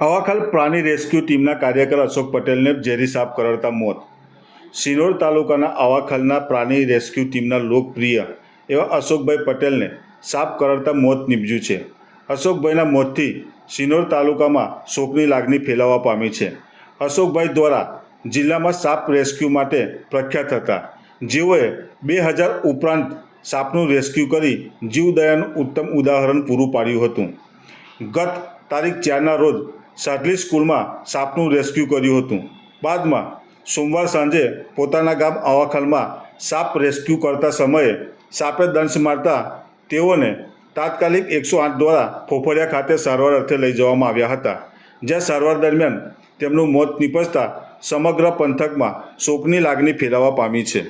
હવાખલ પ્રાણી રેસ્ક્યુ ટીમના કાર્યકર અશોક પટેલને ઝેરી સાપ કરડતા મોત. સિનોર તાલુકાના અવાખલના પ્રાણી રેસ્ક્યુ ટીમના લોકપ્રિય એવા અશોકભાઈ પટેલને સાપ કરડતા મોત નીપજ્યું છે. અશોકભાઈના મોતથી સિનોર તાલુકામાં શોકની લાગણી ફેલાવા પામી છે. અશોકભાઈ દ્વારા જિલ્લામાં સાપ રેસ્ક્યુ માટે પ્રખ્યાત હતા. જેઓએ બે હજાર ઉપરાંત સાપનું રેસ્ક્યુ કરી જીવદયાનું ઉત્તમ ઉદાહરણ પૂરું પાડ્યું હતું. ગત તારીખ ચારના રોજ સાટલી સ્કૂલમાં સાપનું રેસ્ક્યુ કર્યું હતું. બાદમાં સોમવાર સાંજે પોતાના ગામ અવાખલમાં સાપ રેસ્ક્યુ કરતા સમયે સાપે દંશ મારતા તેઓને તાત્કાલિક એકસો આઠ દ્વારા ફોફળિયા ખાતે સારવાર અર્થે લઈ જવામાં આવ્યા હતા. જ્યાં સારવાર દરમિયાન તેમનું મોત નીપજતા સમગ્ર પંથકમાં શોકની લાગણી ફેલાવા પામી છે.